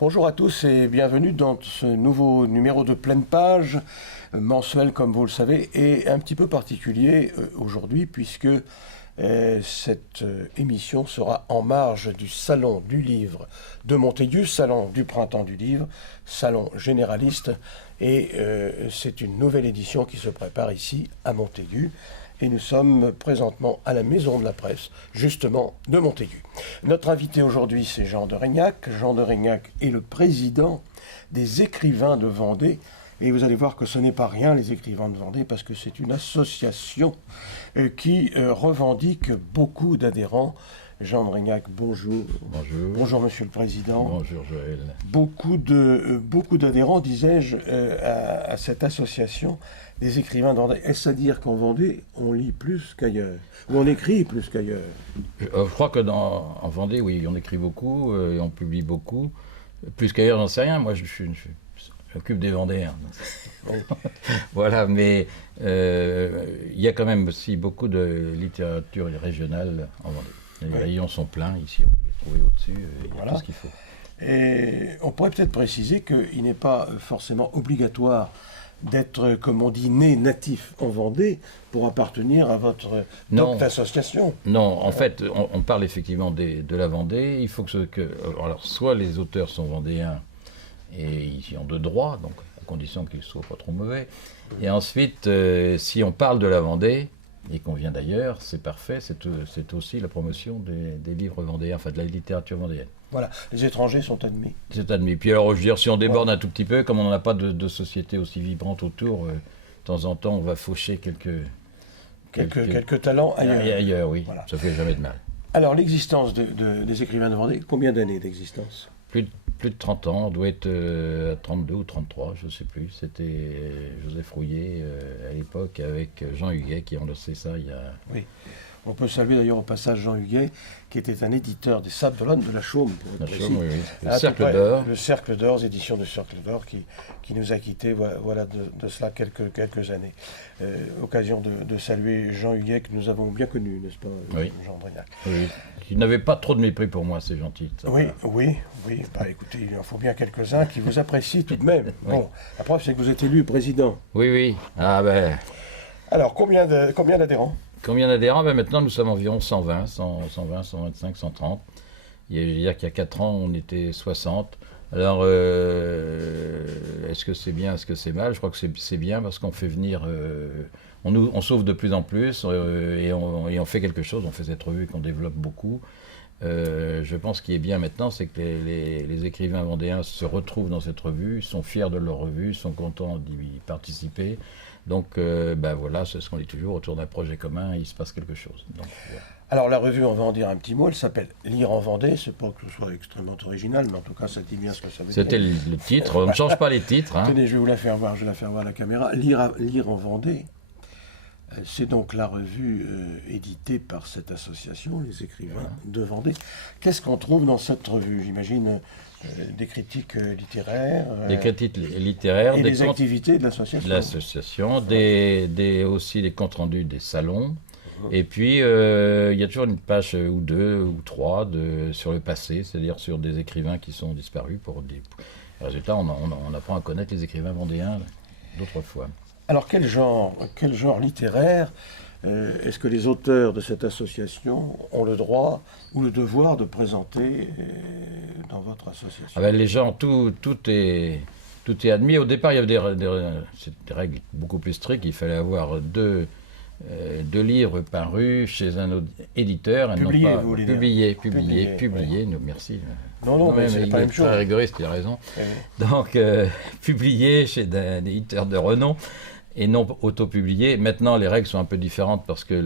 Bonjour à tous et bienvenue dans ce nouveau numéro de Pleine Page, mensuel comme vous le savez, et un petit peu particulier aujourd'hui puisque cette émission sera en marge du Salon du Livre de Montaigu, Salon du Printemps du Livre, Salon généraliste, et c'est une nouvelle édition qui se prépare ici à Montaigu. Et nous sommes présentement à la Maison de la Presse, justement, de Montaigu. Notre invité aujourd'hui, c'est Jean de Régnac. Jean de Régnac est le président des Écrivains de Vendée. Et vous allez voir que ce n'est pas rien, les Écrivains de Vendée, parce que c'est une association qui revendique beaucoup d'adhérents. Jean de Régnac, bonjour. Bonjour. Bonjour, Monsieur le Président. Bonjour, Joël. Beaucoup d'adhérents, disais-je, à cette association des Écrivains de Vendée. Est-ce à dire qu'en Vendée, on lit plus qu'ailleurs? Ou on écrit plus qu'ailleurs? Je crois en Vendée, oui, on écrit beaucoup et on publie beaucoup. Plus qu'ailleurs, j'en sais rien. Moi, j'occupe des Vendéens. Voilà, mais il y a quand même aussi beaucoup de littérature régionale en Vendée. Les rayons sont pleins ici, on peut les trouver au-dessus, il y a tout ce qu'il faut. Et on pourrait peut-être préciser qu'il n'est pas forcément obligatoire d'être, comme on dit, né natif en Vendée pour appartenir à votre association. Non, en fait, on parle effectivement de la Vendée. Il faut alors, soit les auteurs sont vendéens et ils ont de droit, donc à condition qu'ils ne soient pas trop mauvais. Et ensuite, si on parle de la Vendée, et qu'on vient d'ailleurs, c'est parfait, c'est aussi la promotion des livres vendéens, enfin de la littérature vendéenne. Voilà, les étrangers sont admis. C'est admis. Puis alors, je veux dire, si on déborde un tout petit peu, comme on n'en a pas de société aussi vibrante autour, de temps en temps, on va faucher quelques talents ailleurs. Ailleurs, oui, voilà. Ça fait jamais de mal. Alors, l'existence des Écrivains de Vendée, combien d'années d'existence? Plus de 30 ans, on doit être à 32 ou 33, je ne sais plus. C'était Joseph Rouillet à l'époque avec Jean Huguet qui ont lancé ça il y a... Oui. On peut saluer d'ailleurs au passage Jean Huguet, qui était un éditeur des Sables d'Olonne de la Chaume. La Chaume, oui. Le Cercle d'Or. Le Cercle d'Or, édition de Cercle d'Or, qui nous a quittés voilà, de cela quelques années. Occasion de saluer Jean Huguet, que nous avons bien connu, n'est-ce pas, oui. Jean de Régnac? Oui. Il n'avait pas trop de mépris pour moi, c'est gentil. Oui. Bah, écoutez, il en faut bien quelques-uns qui vous apprécient tout de même. Oui. Bon, la preuve, c'est que vous êtes élu président. Oui. Ah ben... Alors, combien d'adhérents? Combien d'adhérents? Maintenant, nous sommes environ 120, 125, 130. Il y a 4 ans, on était 60. Alors, est-ce que c'est bien, est-ce que c'est mal? Je crois que c'est bien parce qu'on fait venir... on s'ouvre de plus en plus et on fait quelque chose. On fait cette revue qu'on développe beaucoup. Je pense qu'il est bien maintenant, c'est que les écrivains vendéens se retrouvent dans cette revue, sont fiers de leur revue, sont contents d'y participer. Donc, voilà, c'est ce qu'on dit toujours, autour d'un projet commun, il se passe quelque chose. Donc, voilà. Alors, la revue, on va en dire un petit mot, elle s'appelle Lire en Vendée. C'est pas que ce soit extrêmement original, mais en tout cas, ça dit bien ce que ça veut dire. C'était le titre, on ne change pas les titres. Hein. Tenez, je vais vous la faire voir, à la caméra. Lire en Vendée, c'est donc la revue éditée par cette association, les Écrivains de Vendée. Qu'est-ce qu'on trouve dans cette revue? J'imagine des critiques littéraires. Des critiques littéraires. Et des activités de l'association. L'association, aussi des comptes rendus des salons. Et puis, il y a toujours une page ou deux ou trois sur le passé, c'est-à-dire sur des écrivains qui sont disparus. Pour des résultats, on apprend à connaître les écrivains vendéens d'autrefois. Alors, quel genre littéraire est-ce que les auteurs de cette association ont le droit ou le devoir de présenter dans votre association? Ah ben, les gens, tout est admis. Au départ, il y avait des règles beaucoup plus strictes. Il fallait avoir deux livres parus chez un éditeur. Publié. Merci. Non, mais c'est pas la même chose. Très rigoriste, il a raison. Donc, publié chez un éditeur de renom. Et non auto-publié. Maintenant, les règles sont un peu différentes parce que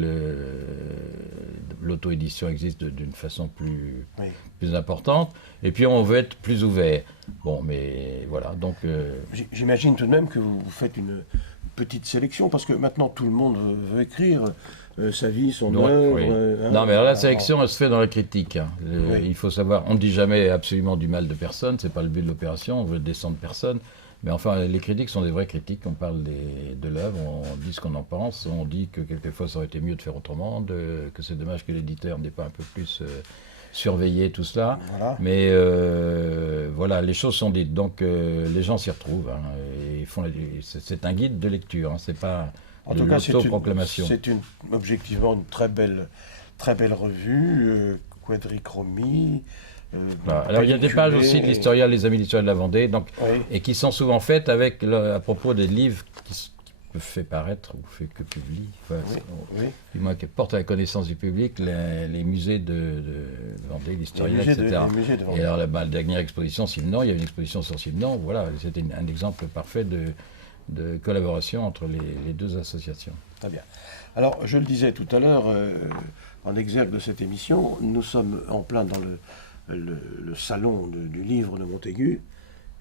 l'auto-édition existe d'une façon plus importante. Et puis, on veut être plus ouvert. Bon, mais voilà, donc... J'imagine tout de même que vous faites une petite sélection, parce que maintenant, tout le monde veut écrire sa vie, son œuvre... Oui. Non, mais alors, la sélection, elle se fait dans la critique. Hein. Il faut savoir, on ne dit jamais absolument du mal de personne, c'est pas le but de l'opération, on veut descendre personne. Mais enfin, les critiques sont des vraies critiques. On parle de l'œuvre, on dit ce qu'on en pense, on dit que quelquefois ça aurait été mieux de faire autrement, que c'est dommage que l'éditeur n'ait pas un peu plus surveiller tout cela. Voilà. Mais voilà, les choses sont dites. Donc les gens s'y retrouvent. Hein, et c'est un guide de lecture. Hein, c'est pas En tout cas, l'autoproclamation. c'est objectivement une très belle revue, quadrichromie. Voilà. Alors il y a des pages aussi de l'historial, les Amis de l'histoire de la Vendée, donc, Oui. et qui sont souvent faites à propos des livres qui fait paraître ou que publie, du moins qui portent à la connaissance du public les musées de Vendée, l'historial, etc. Et alors la dernière exposition Simon, il y a une exposition sur Simon, voilà, c'était un exemple parfait de collaboration entre les deux associations. Très bien. Alors je le disais tout à l'heure, en exergue de cette émission, nous sommes en plein dans le salon du livre de Montaigu.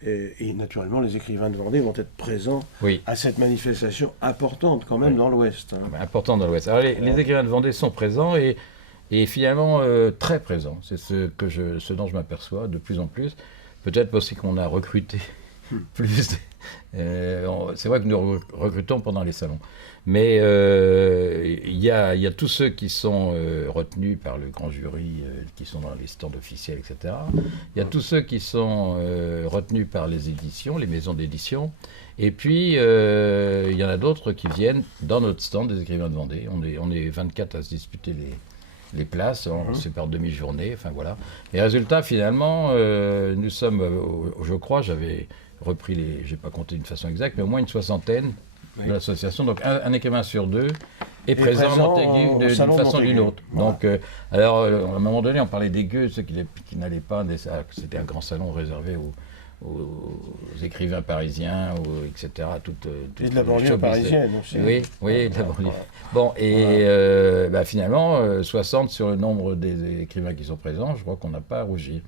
Et naturellement, les écrivains de Vendée vont être présents à cette manifestation importante quand même dans l'Ouest. Hein. Importante dans l'Ouest. Alors les écrivains de Vendée sont présents et finalement très présents. C'est ce dont je m'aperçois de plus en plus. Peut-être aussi qu'on a recruté plus. C'est vrai que nous recrutons pendant les salons. Mais il y a tous ceux qui sont retenus par le grand jury, qui sont dans les stands officiels, etc. Il y a tous ceux qui sont retenus par les éditions, les maisons d'édition. Et puis, il y en a d'autres qui viennent dans notre stand des écrivains de Vendée. On est 24 à se disputer les places, on sépare demi-journée, enfin voilà. Et résultat, finalement, nous sommes, je crois, j'avais repris j'ai pas compté d'une façon exacte, mais au moins une soixantaine de l'association. Donc un écrivain sur deux est présent à Montaigu d'une façon ou d'une autre. Voilà. Donc, alors, à un moment donné, on parlait des gueux, ceux qui n'allaient pas, c'était un grand salon réservé aux écrivains parisiens, etc. Et de la banlieue parisienne aussi. Oui, de la banlieue. Bon, et finalement, 60 sur le nombre des écrivains qui sont présents, je crois qu'on n'a pas à rougir.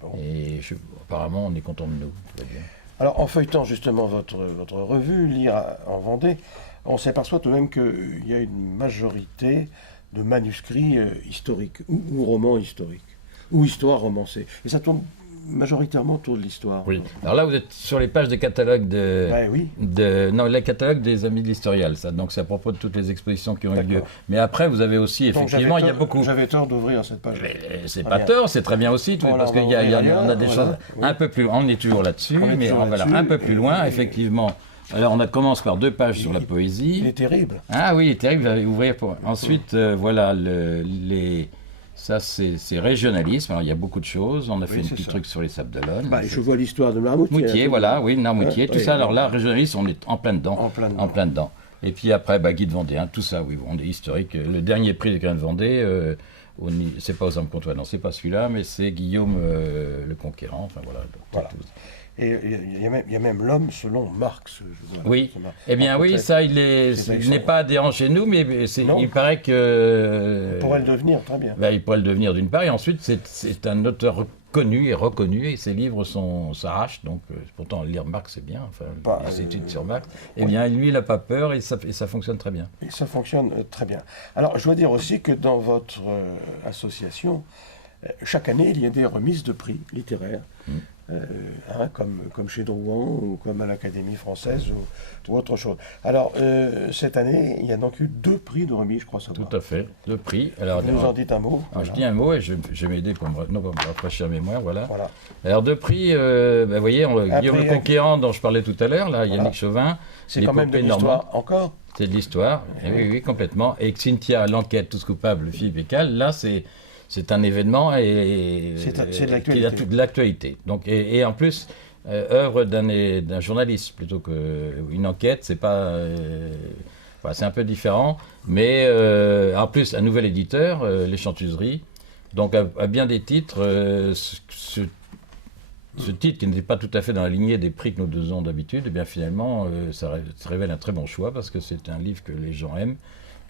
Bon. Et apparemment, on est content de nous. Tout va bien. Alors, en feuilletant justement votre revue, Lire en Vendée, on s'aperçoit tout de même qu'il y a une majorité de manuscrits historiques, ou romans historiques, ou histoires romancées. Et ça tourne majoritairement autour de l'histoire. Oui. Alors là, vous êtes sur les pages des catalogues les catalogues des Amis de l'Historial. Donc c'est à propos de toutes les expositions qui ont eu lieu. Mais après, vous avez aussi, effectivement, il y a beaucoup... J'avais tort d'ouvrir cette page. C'est pas tort, c'est très bien aussi, parce qu'il y a des choses un peu plus... On est toujours là-dessus, mais voilà, un peu plus loin, effectivement. Alors on commence par 2 pages sur la poésie. Il est terrible. Ah oui, il est terrible, j'allais ouvrir pour... Ensuite, voilà, ça, c'est régionalisme. Alors, il y a beaucoup de choses. On a fait un petit truc sur les Sables d'Olonne. Je vois l'histoire de Marmoutier. Moutier, voilà, oui, Marmoutier, tout ça. Alors là, régionalisme, on est en plein dedans. En plein dedans. Et puis après, guide vendéen, tout ça, oui, on est historique. Le dernier prix des écrivains de Vendée, c'est pas aux hommes comtois, non, c'est pas celui-là, mais c'est Guillaume le Conquérant. Enfin, voilà. Et il y a même l'homme selon Marx. Oui, eh bien oui, ça, il n'est pas adhérent chez nous, mais il paraît que... Il pourrait le devenir, très bien. Il pourrait le devenir d'une part, et ensuite, c'est un auteur connu et reconnu, et ses livres s'arrachent, donc pourtant lire Marx c'est bien, les études sur Marx, eh bien lui il n'a pas peur, et ça fonctionne très bien. Et ça fonctionne très bien. Alors je dois dire aussi que dans votre association, chaque année il y a des remises de prix littéraires. Comme chez Drouin ou comme à l'Académie française ou autre chose. Alors, cette année, il y a donc eu 2 prix de remise, je crois savoir. Tout à fait, 2 prix. Alors, vous nous en dites un mot. Voilà. Je dis un mot et je vais m'aider pour me rafraîchir la mémoire. Voilà. Alors, 2 prix, vous voyez, Guillaume le Conquérant dont je parlais tout à l'heure, là, Yannick Chauvin. C'est quand même de l'histoire encore. C'est de l'histoire, oui, complètement. Et Cynthia, l'enquête, tous coupables, le film Pécal, là, c'est un événement c'est de l'actualité. Donc, et en plus, œuvre d'un journaliste plutôt qu'une enquête, c'est pas, c'est un peu différent. Mais en plus, un nouvel éditeur, Les Chanteuseries, donc à bien des titres, ce titre qui n'était pas tout à fait dans la lignée des prix que nous donnons d'habitude, et bien finalement, ça révèle un très bon choix parce que c'est un livre que les gens aiment,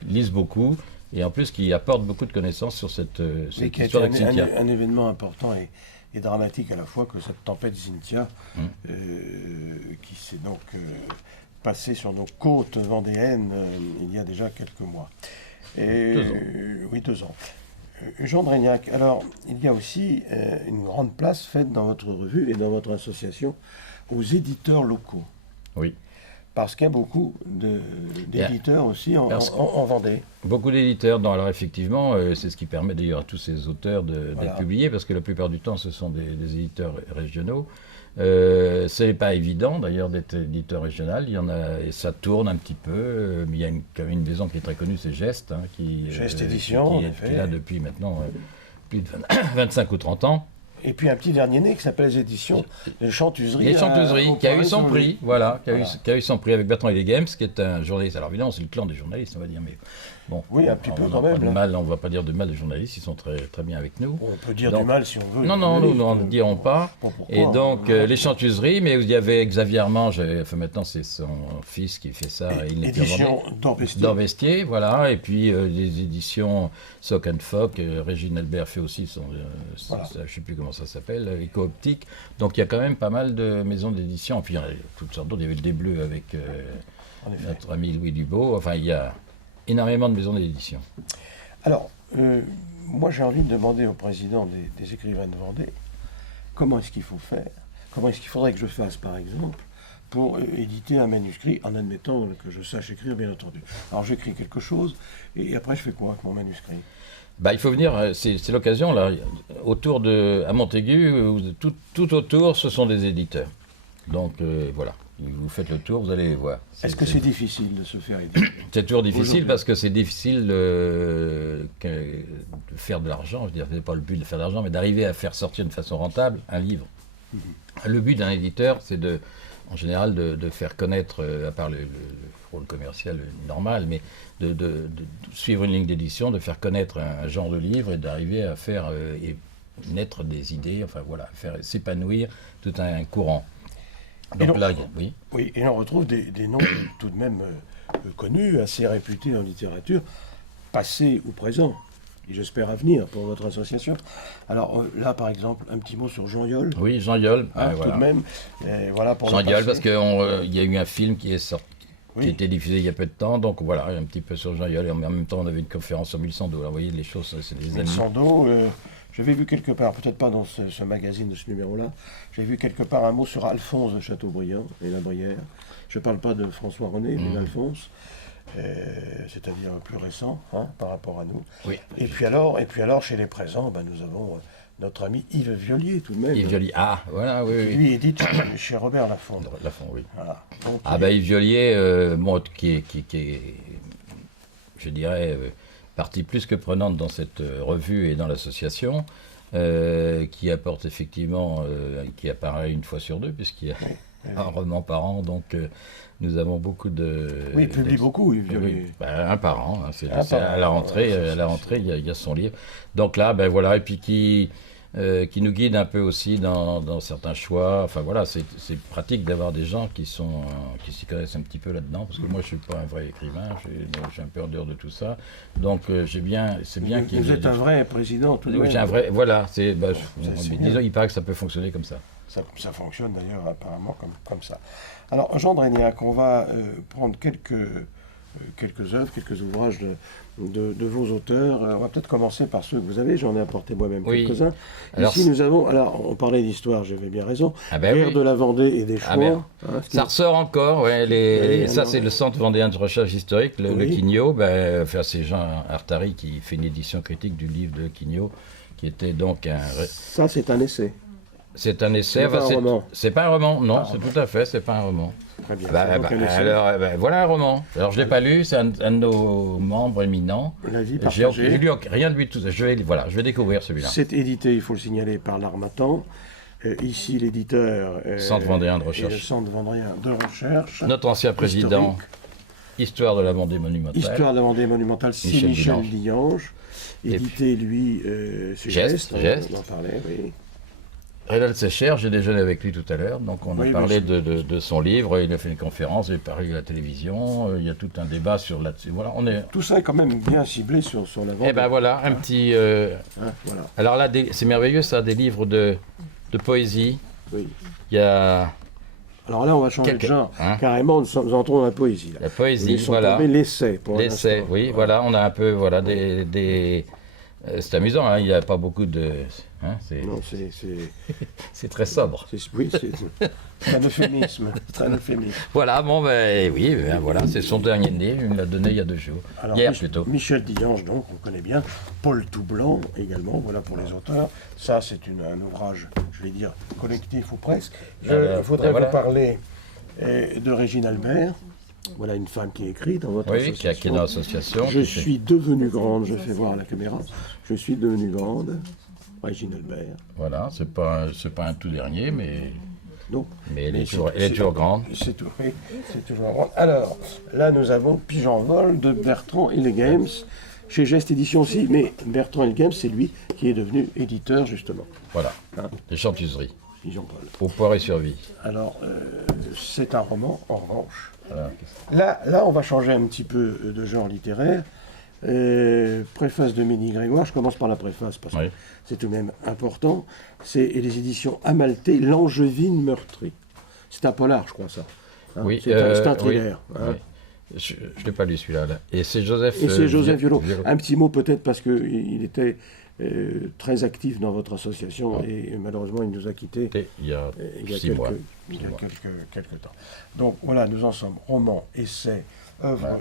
lisent beaucoup. Et en plus, qui apporte beaucoup de connaissances sur cette histoire de Cynthia. Un événement important et dramatique à la fois que cette tempête Cynthia, qui s'est donc passée sur nos côtes vendéennes il y a déjà quelques mois. 2 ans. Oui, 2 ans. Jean Drégnac, alors il y a aussi une grande place faite dans votre revue et dans votre association aux éditeurs locaux. Oui. parce qu'il y a beaucoup d'éditeurs aussi en Vendée. Beaucoup d'éditeurs. Alors effectivement, c'est ce qui permet d'ailleurs à tous ces auteurs d'être publiés, parce que la plupart du temps, ce sont des éditeurs régionaux. Ce n'est pas évident d'ailleurs d'être éditeur régional, il y en a, et ça tourne un petit peu, mais il y a quand même une maison qui est très connue, c'est Geste, Geste Édition, qui est là depuis maintenant plus de 25 ou 30 ans. Et puis un petit dernier né qui s'appelle les éditions Les Chanteuseries. Les Chanteuseries, qui a eu son prix, qui a eu son prix avec Bertrand Hillegems, qui est un journaliste. Alors évidemment, c'est le clan des journalistes, on va dire, mais bon. Oui, un petit peu quand même. On ne va pas dire de mal des journalistes, ils sont très, très bien avec nous. On peut dire du mal si on veut. Non, nous n'en dirons pas. Et donc, les Chanteuseries, mais il y avait Xavier Armand, maintenant c'est son fils qui fait ça. Édition d'Orvestier, voilà. Et puis les éditions Soc and Foc, Régine Albert fait aussi je ne sais plus comment ça s'appelle, Éco-Optique. Donc il y a quand même pas mal de maisons d'édition. Puis il y a toutes sortes d'autres. Il y avait le Desbleus avec notre ami Louis Dubo. Enfin, il y a énormément de maisons d'édition. Alors, moi j'ai envie de demander au président des écrivains de Vendée, comment est-ce qu'il faut faire, comment est-ce qu'il faudrait que je fasse par exemple pour éditer un manuscrit, en admettant que je sache écrire bien entendu. Alors j'écris quelque chose, et après je fais quoi avec mon manuscrit ? Il faut venir, c'est l'occasion là, à Montaigu, tout autour ce sont des éditeurs. Donc voilà. Vous faites le tour, vous allez les voir. Est-ce que c'est difficile de se faire éditer ? C'est toujours difficile parce que c'est difficile de faire de l'argent. Je veux dire, c'est pas le but de faire de l'argent, mais d'arriver à faire sortir de façon rentable un livre. Le but d'un éditeur, c'est en général de faire connaître, à part le rôle commercial normal, mais de suivre une ligne d'édition, de faire connaître un genre de livre et d'arriver à faire naître des idées, enfin voilà, faire s'épanouir tout un courant. Donc là, oui. Oui, et on retrouve des noms tout de même connus, assez réputés en littérature, passés ou présents, et j'espère à venir pour votre association. Alors là, par exemple, un petit mot sur Jean Yol. Oui, Jean Yol. Tout de même. Voilà pour Jean Yol, parce qu'il y a eu un film qui est sorti, qui a été diffusé il y a peu de temps, donc voilà, un petit peu sur Jean Yol, et en même temps, on avait une conférence sur Mille Sandeau. Alors, vous voyez, les choses, c'est des années. Mille Sandeau, j'avais vu quelque part, peut-être pas dans ce magazine, de ce numéro-là, j'ai vu quelque part un mot sur Alphonse de Chateaubriand et la Brière. Je ne parle pas de François René, mais d'Alphonse, c'est-à-dire plus récent par rapport à nous. Oui. Et puis alors, chez les présents, nous avons notre ami Yves Violier, tout de même. Yves Violier, voilà, oui. Qui, lui, édite chez Robert Laffont. Laffont, oui. Voilà. Donc, Yves Violier, qui est, je dirais, partie plus que prenante dans cette revue et dans l'association, qui apporte effectivement, qui apparaît une fois sur deux, puisqu'il y a un roman par an, donc nous avons beaucoup de... Oui, il publie beaucoup, Yves Violier. Oui, un par an, à la rentrée, il y a son livre. Donc là, voilà, et puis qui nous guide un peu aussi dans certains choix. Enfin voilà, c'est pratique d'avoir des gens qui s'y connaissent un petit peu là-dedans, parce que moi je suis pas un vrai écrivain, je suis un peu en dehors de tout ça. Donc c'est bien qu'il y ait... Vous êtes un vrai président, tout de même. Oui, j'ai un vrai... Voilà, disons, il paraît que ça peut fonctionner comme ça. Ça fonctionne d'ailleurs apparemment comme ça. Alors Jean Dréniac, on va prendre quelques œuvres, quelques ouvrages de vos auteurs. On va peut-être commencer par ceux que vous avez, j'en ai apporté moi-même quelques-uns. Ici nous avons, on parlait d'histoire, j'avais bien raison, Guerre de la Vendée et des choix. Ça ressort encore, ça c'est le Centre vendéen de recherche historique, le Quignot, c'est Jean Artari qui fait une édition critique du livre de Quignot, qui était donc un... Ça c'est un essai. C'est un essai. C'est pas un roman, non, c'est tout à fait, c'est pas un roman. Très bien. Alors, voilà un roman. Alors, je ne l'ai pas lu, c'est un de nos membres éminents. La vie partagée. J'ai lu rien de lui tout ça. Je vais découvrir celui-là. C'est édité, il faut le signaler, par l'Harmattan. Ici, l'éditeur. Centre vendéen de recherche. Le Centre vendéen de recherche. Notre ancien président. Histoire de la Vendée monumentale. Histoire de la Vendée monumentale, c'est Michel Dillange. Édité, lui, c'est Geste. On en parlait, oui. Rédal Sécher, j'ai déjeuné avec lui tout à l'heure, donc on a parlé de son livre, il a fait une conférence, il est paru à la télévision, il y a tout un débat là-dessus. Voilà, tout ça est quand même bien ciblé sur la Vendée. Eh ben voilà, un petit... voilà. Alors là, c'est merveilleux ça, des livres de poésie. Oui. Il y a... Alors là, on va changer de genre. Carrément, nous entrons dans la poésie. Là. La poésie, voilà. L'essai, pour l'essai, oui, voilà, on a un peu, c'est amusant, il n'y a pas beaucoup de... Hein, Non, c'est très sobre. oui, c'est un euphémisme. C'est un euphémisme. Voilà, bon, ben oui, ben, voilà, c'est son dernier né, il me l'a donné il y a 2 jours. Alors, Hier plutôt. Michel Dillange, donc, on connaît bien. Paul Toublanc, également, voilà pour les auteurs. Ça, c'est un ouvrage, je vais dire, collectif ou presque. Il faudrait vous parler de Régine Albert. Voilà une femme qui écrit dans votre association. Qui est dans l'association. Je suis devenue grande, je fais voir à la caméra. Je suis devenue grande, Régine Albert. Voilà, c'est pas un tout dernier, mais... Non. Mais elle est toujours grande. C'est toujours grande. Alors, là, nous avons Pigeon Vol de Bertrand et les Games, chez Geste Édition aussi, mais Bertrand et les Games, c'est lui qui est devenu éditeur, justement. Voilà, les Chantuseries. Jean-Paul. Au poire et survie. Alors, c'est un roman, en revanche. Voilà. Là, on va changer un petit peu de genre littéraire. Préface de Ménie Grégoire, je commence par la préface parce que c'est tout de même important. C'est les éditions Amalthée, L'Angevine meurtrie. C'est un polar, je crois, ça. Hein, oui, c'est un thriller. Oui, hein. oui. Je ne l'ai pas lu celui-là. Là. Et c'est Joseph Violot. Un petit mot peut-être parce qu'il était très actif dans votre association et malheureusement il nous a quittés il y a quelques temps. Donc voilà, nous en sommes roman, essai, œuvre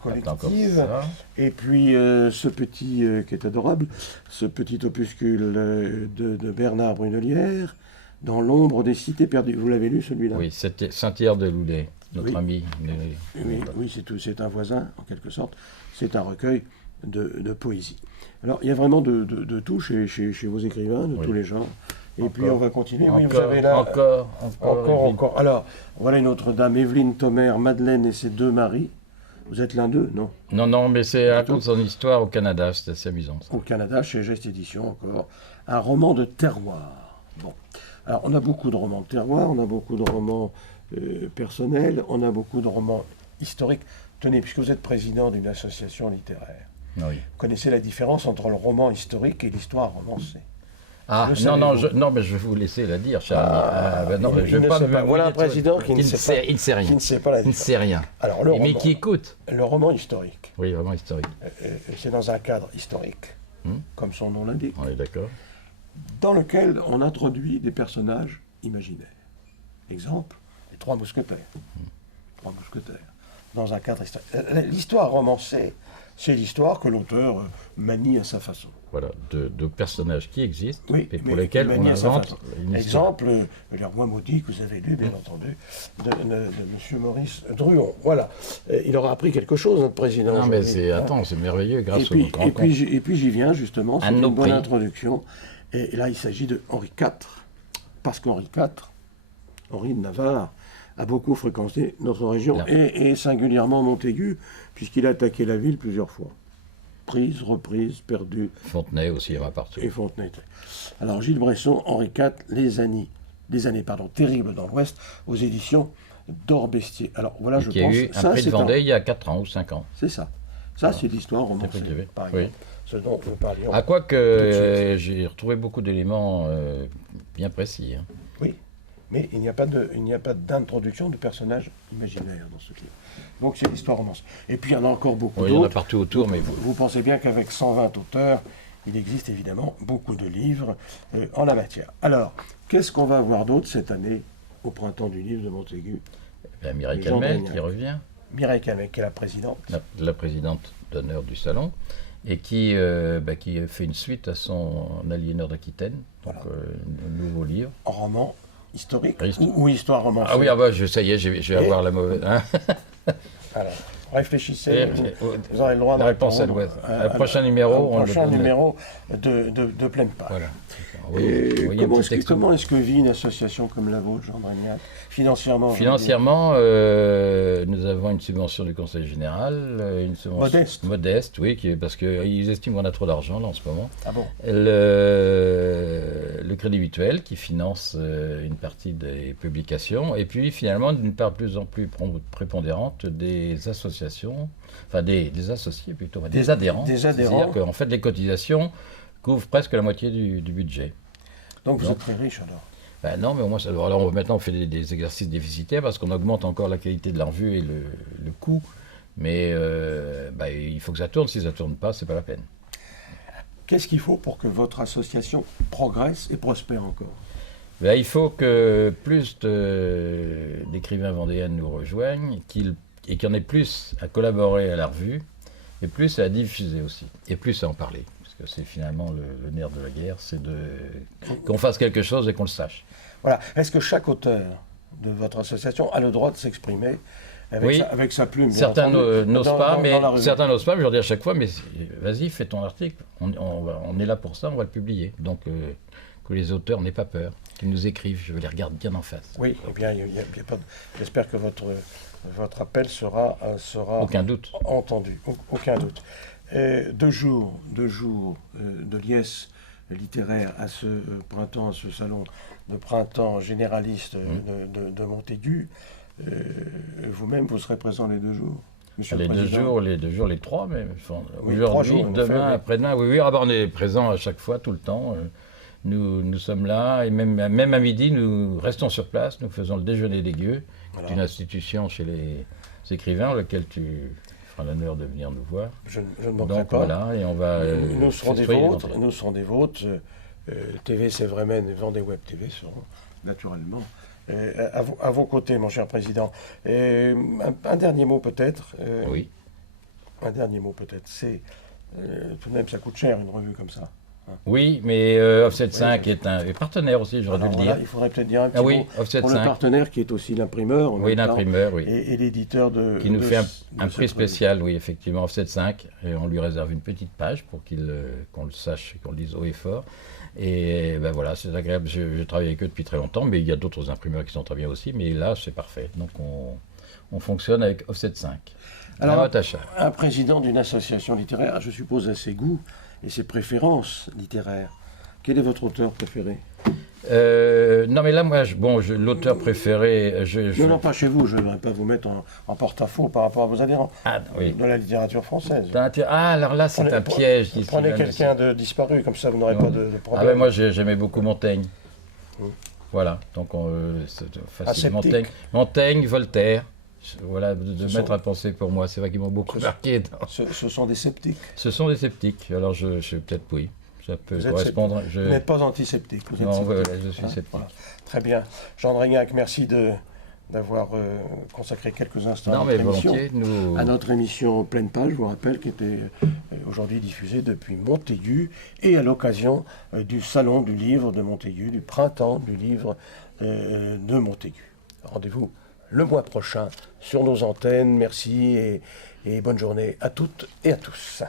collective. Et puis ce petit qui est adorable, ce petit opuscule de Bernard Brunelière, Dans l'ombre des cités perdues. Vous l'avez lu celui-là? Oui, c'était Saint-Hilaire de Loulay, notre ami. Oui, c'est un voisin en quelque sorte. C'est un recueil de poésie. Alors, il y a vraiment de tout chez vos écrivains, de tous les genres. Et puis, on va continuer. Oui, vous avez là... Encore. Alors, voilà une autre dame, Evelyne Thomer, Madeleine et ses 2 maris. Vous êtes l'un d'eux, non? Non, mais c'est à cause de son histoire au Canada, c'est assez amusant. Ça. Au Canada, chez Geste Édition, encore. Un roman de terroir. Bon. Alors, on a beaucoup de romans de terroir, on a beaucoup de romans personnels, on a beaucoup de romans historiques. Tenez, puisque vous êtes président d'une association littéraire, vous connaissez la différence entre le roman historique et l'histoire romancée? Ah, non, mais je vais vous laisser la dire, cher ami. Non, je vais pas me... Voilà un président qui ne sait pas. Il ne sait rien. Qui ne sait pas la différence. Il ne sait rien. Alors, mais qui écoute. Le roman historique. Oui, roman historique. C'est dans un cadre historique, comme son nom l'indique. Oui, d'accord. Dans lequel on introduit des personnages imaginaires. Exemple, les 3 mousquetaires. 3 mousquetaires. Dans un cadre historique. L'histoire romancée, c'est l'histoire que l'auteur manie à sa façon. Voilà, de personnages qui existent et pour mais lesquels on invente une histoire. Exemple, Les Rois maudits que vous avez lu, bien entendu, de M. Maurice Druon. Voilà. Il aura appris quelque chose, notre président. Non, mais c'est merveilleux grâce au rencontre. Et puis j'y viens, justement, c'est une bonne introduction. Et là, il s'agit de Henri IV, parce qu'Henri IV, Henri de Navarre, a beaucoup fréquenté notre région, et singulièrement Montaigu, puisqu'il a attaqué la ville plusieurs fois. Prise, reprise, perdue. Fontenay aussi, il y en a partout. Et Fontenay. Alors, Gilles Bresson, Henri IV, les années terribles dans l'Ouest, aux éditions d'Orbestier. Alors, voilà, je pense... Il y a eu un prix de Vendée il y a 4 ans ou 5 ans. C'est ça. Ça, c'est l'histoire romancée, par exemple. Oui. Ce dont nous parlions. À quoi que j'ai retrouvé beaucoup d'éléments bien précis. Hein. Oui, mais il n'y a pas d'introduction de personnages imaginaires dans ce livre. Donc c'est l'histoire romancée. Et puis il y en a encore beaucoup d'autres. Il y en a partout autour, mais... Vous pensez bien qu'avec 120 auteurs, il existe évidemment beaucoup de livres en la matière. Alors, qu'est-ce qu'on va avoir d'autre cette année au printemps du livre de Montaigu? Mireille Calmel qui revient. Mireille Calmel qui est la présidente. La présidente d'honneur du salon. Et qui fait une suite à son Aliéneur d'Aquitaine, donc un nouveau livre. En roman historique ou histoire romancée? Ah oui, ça y est, je vais avoir la mauvaise... Hein. Alors, réfléchissez, vous aurez le droit de réponse à l'ouest. Le prochain numéro, numéro de Pleine Page. Voilà. Comment est-ce que vit une association comme la vôtre, Jean Brignac, financièrement? Financièrement, nous avons une subvention du Conseil général, une subvention modeste, oui, parce qu'ils estiment qu'on a trop d'argent là en ce moment. Ah bon? Le Crédit Mutuel qui finance une partie des publications, et puis finalement d'une part de plus en plus prépondérante des associations, enfin des associés plutôt, des adhérents. C'est-à-dire qu'en fait les cotisations couvrent presque la moitié du budget. Donc vous êtes très riche alors? Non, mais au moins, alors maintenant on fait des exercices déficitaires parce qu'on augmente encore la qualité de la revue et le coût, mais il faut que ça tourne, si ça ne tourne pas, c'est pas la peine. Qu'est-ce qu'il faut pour que votre association progresse et prospère encore? Ben, il faut que plus d'écrivains vendéens nous rejoignent et qu'il y en ait plus à collaborer à la revue et plus à la diffuser aussi et plus à en parler. Parce que c'est finalement le nerf de la guerre, c'est qu'on fasse quelque chose et qu'on le sache. Voilà. Est-ce que chaque auteur de votre association a le droit de s'exprimer avec sa plume? Certains n'osent pas, mais certains n'osent pas. Je leur dis à chaque fois, mais vas-y, fais ton article. On est là pour ça, on va le publier. Donc que les auteurs n'aient pas peur, qu'ils nous écrivent. Je les regarde bien en face. Oui, eh bien, j'espère que votre appel sera aucun doute entendu. Aucun doute. 2 jours de liesse littéraire à ce printemps, à ce salon de printemps généraliste de Montaigu. Vous-même, vous serez présent les 2 jours, monsieur le Président. Les 2 jours, les 3 même. Oui, aujourd'hui, demain, après-demain. Oui, on est présent à chaque fois, tout le temps. Nous sommes là, et même à midi, nous restons sur place, nous faisons le déjeuner des gueux, voilà. Une institution chez les écrivains, auquel tu feras l'honneur de venir nous voir. Je ne manquerai pas. Voilà, et on va... Nous serons des vôtres. TV Sévremen et Vendée Web TV seront naturellement à vos côtés, mon cher Président. Un dernier mot peut-être. Oui. Un dernier mot peut-être. C'est tout de même, ça coûte cher une revue comme ça. Oui, mais Offset 5 est un partenaire aussi, j'aurais dû le dire. Il faudrait peut-être dire un petit mot Offset pour 5. Le partenaire qui est aussi l'imprimeur. Oui, l'imprimeur, oui. Et l'éditeur de... Qui nous fait un prix spécial, oui, effectivement, Offset 5. Et on lui réserve une petite page pour qu'on le sache, qu'on le dise haut et fort. Et ben voilà, c'est agréable. Je travaille avec eux depuis très longtemps, mais il y a d'autres imprimeurs qui sont très bien aussi. Mais là, c'est parfait. Donc on fonctionne avec Offset 5. Alors, un président d'une association littéraire, je suppose, a ses goûts et ses préférences littéraires. Quel est votre auteur préféré? Non, mais là, moi, l'auteur préféré... Non, pas chez vous, je ne voudrais pas vous mettre en porte-à-faux par rapport à vos adhérents de la littérature française. Alors là, c'est un piège. Prenez quelqu'un de disparu, comme ça, vous n'aurez pas de problème. Ah ben moi, j'aimais beaucoup Montaigne. Voilà, donc facile. Montaigne, Voltaire. Voilà, de mettre à penser pour moi, c'est vrai qu'ils m'ont beaucoup marqué. Ce sont des sceptiques. Ce sont des sceptiques, alors je peut-être oui. Ça peut correspondre. Vous n'êtes pas antiseptique. Non, voilà, je suis sceptique. Voilà. Très bien. Jean Dragnac, merci d'avoir consacré quelques instants à notre émission Pleine Page, je vous rappelle, qui était aujourd'hui diffusée depuis Montaigu et à l'occasion du Salon du Livre de Montaigu, du Printemps du Livre de Montaigu. Rendez-vous le mois prochain sur nos antennes. Merci et bonne journée à toutes et à tous.